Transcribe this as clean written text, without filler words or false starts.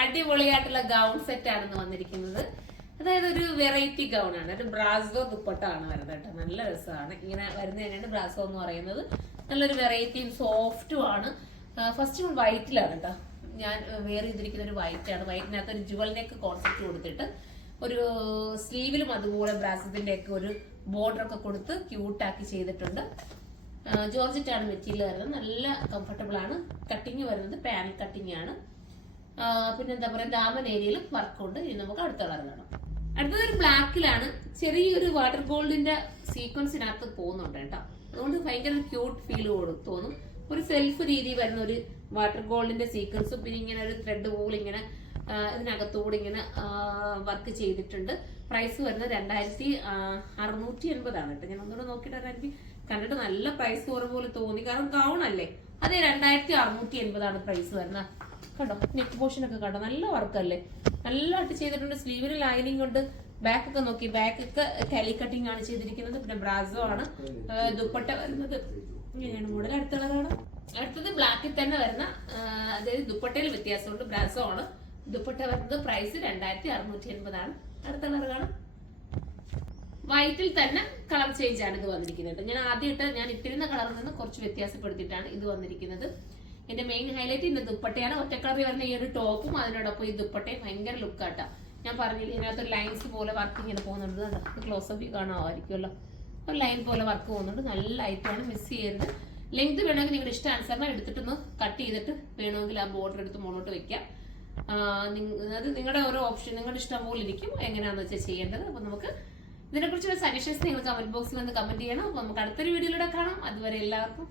അടിപൊളിയായിട്ടുള്ള gown set ആണ് വന്നിരിക്കുന്നത്. അതായത് ഒരു വെറൈറ്റി ഗൗൺ ആണ്, ഒരു ബ്രാസോ ദുപ്പട്ട ആണ് വരുന്നത് കേട്ടോ. നല്ല രസമാണ് ഇങ്ങനെ വരുന്നതിനാണ് ബ്രാസോ എന്ന് പറയുന്നത്. നല്ലൊരു വെറൈറ്റിയും സോഫ്റ്റും ആണ്. ഫസ്റ്റ് വൈറ്റിലാണ് കേട്ടോ ഞാൻ വെയർ ചെയ്തിരിക്കുന്ന, ഒരു വൈറ്റ് ആണ്. വൈറ്റിനകത്ത് ഒരു ജുവൽ നെക്ക് കോൺസെപ്റ്റ് കൊടുത്തിട്ട് ഒരു സ്ലീവിലും അതുപോലെ ബ്രാസത്തിന്റെ ഒക്കെ ഒരു ബോർഡർ ഒക്കെ കൊടുത്ത് ക്യൂട്ടാക്കി ചെയ്തിട്ടുണ്ട്. ജോർജറ്റ് ആണ് മെറ്റീരിയൽ വരുന്നത്, നല്ല കംഫർട്ടബിൾ ആണ്. കട്ടിങ് വരുന്നത് പാനൽ കട്ടിങ് ആണ്. പിന്നെ എന്താ പറയുക, ദാമൻ ഏരിയയിലും വർക്കുണ്ട്. ഇനി നമുക്ക് അടുത്ത കളർ കാണാം. അടുത്തത് ഒരു ബ്ലാക്കിലാണ്, ചെറിയൊരു വാട്ടർ ഗോൾഡിന്റെ സീക്വൻസിനകത്ത് പോകുന്നുണ്ട് കേട്ടോ. അതുകൊണ്ട് ഭയങ്കര ക്യൂട്ട് ഫീൽ തോന്നും. ഒരു സെൽഫ് രീതി വരുന്ന ഒരു വാട്ടർ ഗോൾഡിന്റെ സീക്വൻസും പിന്നെ ഇങ്ങനെ ഒരു ത്രെഡ് പോലെ ഇങ്ങനെ ഇതിനകത്തൂടെ ഇങ്ങനെ വർക്ക് ചെയ്തിട്ടുണ്ട്. പ്രൈസ് വരുന്നത് 2680 ആണ് കേട്ടോ. ഞാൻ ഒന്നുകൂടെ നോക്കിയിട്ട് എനിക്ക് കണ്ടിട്ട് നല്ല പ്രൈസ് കുറവ് പോലെ തോന്നി, കാരണം ഗൗൺ അല്ലേ. അതെ, 2680 ആണ് പ്രൈസ് വരുന്നത്. കണ്ടോ നെക്ക് പോർഷൻ ഒക്കെ കണ്ടോ, നല്ല വർക്കല്ലേ, നല്ലതായിട്ട് ചെയ്തിട്ടുണ്ട്. സ്ലീവിന് ലൈനിങ് കൊണ്ട്, ബാക്ക് ഒക്കെ നോക്കി, ബാക്ക് ഒക്കെ ടെലി കട്ടിങ് ആണ് ചെയ്തിരിക്കുന്നത്. പിന്നെ ബ്രാസോ ആണ്. ദുപ്പട്ട വരുന്നത് ഇങ്ങനെയാണ് മോഡൽ. അടുത്തത് ബ്ലാക്കിൽ തന്നെ വരുന്ന, അതായത് ദുപ്പട്ടയിൽ വ്യത്യാസമുണ്ട്. ബ്രാസോ ആണ് ദുപ്പട്ട വരുന്നത്. പ്രൈസ് 2680 ആണ്. അടുത്ത കളർ കാണാം. വൈറ്റിൽ തന്നെ കളർ ചേഞ്ച് ആണ് ഇത് വന്നിരിക്കുന്നത്. ഞാൻ ഇട്ടിരുന്ന കളറിൽ നിന്ന് കുറച്ച് വ്യത്യാസപ്പെടുത്തിയിട്ടാണ് ഇത് വന്നിരിക്കുന്നത്. എന്റെ മെയിൻ ഹൈലൈറ്റ് ഇതിന്റെ ദുപ്പട്ടയാണ്. ഒറ്റ കളറിൽ വരുന്ന ഈ ഒരു ടോപ്പും അതിനോടൊപ്പം ഈ ദുപ്പട്ടയും ഭയങ്കര ലുക്കാട്ടാ. ഞാൻ പറഞ്ഞില്ല, ഇതിനകത്ത് ലൈൻസ് പോലെ വർക്ക് ഇങ്ങനെ പോകുന്നുണ്ട്. ക്ലോസപ്പ് കാണാമായിരിക്കുമല്ലോ, ഒരു ലൈൻ പോലെ വർക്ക് പോകുന്നുണ്ട്. നല്ല ഐറ്റമാണ്, മിസ് ചെയ്യരുത്. ലെങ്ത് വേണമെങ്കിൽ നിങ്ങളുടെ ഇഷ്ടാനുസരണം എടുത്തിട്ടൊന്ന് കട്ട് ചെയ്തിട്ട് വേണമെങ്കിൽ ആ ബോർഡർ എടുത്ത് മുന്നോട്ട് വെക്കാം. അത് നിങ്ങളുടെ ഓരോ ഓപ്ഷൻ, നിങ്ങളുടെ ഇഷ്ടം പോലെ ഇരിക്കും എങ്ങനെയാണെന്ന് വെച്ചാൽ ചെയ്യേണ്ടത്. അപ്പൊ നമുക്ക് ഇതിനെക്കുറിച്ചുള്ള സജഷൻസ് നിങ്ങൾ കമന്റ് ബോക്സിൽ നിന്ന് കമന്റ് ചെയ്യണം. അപ്പൊ നമുക്ക് അടുത്തൊരു വീഡിയോയിലൂടെ കാണാം. അതുവരെ എല്ലാവർക്കും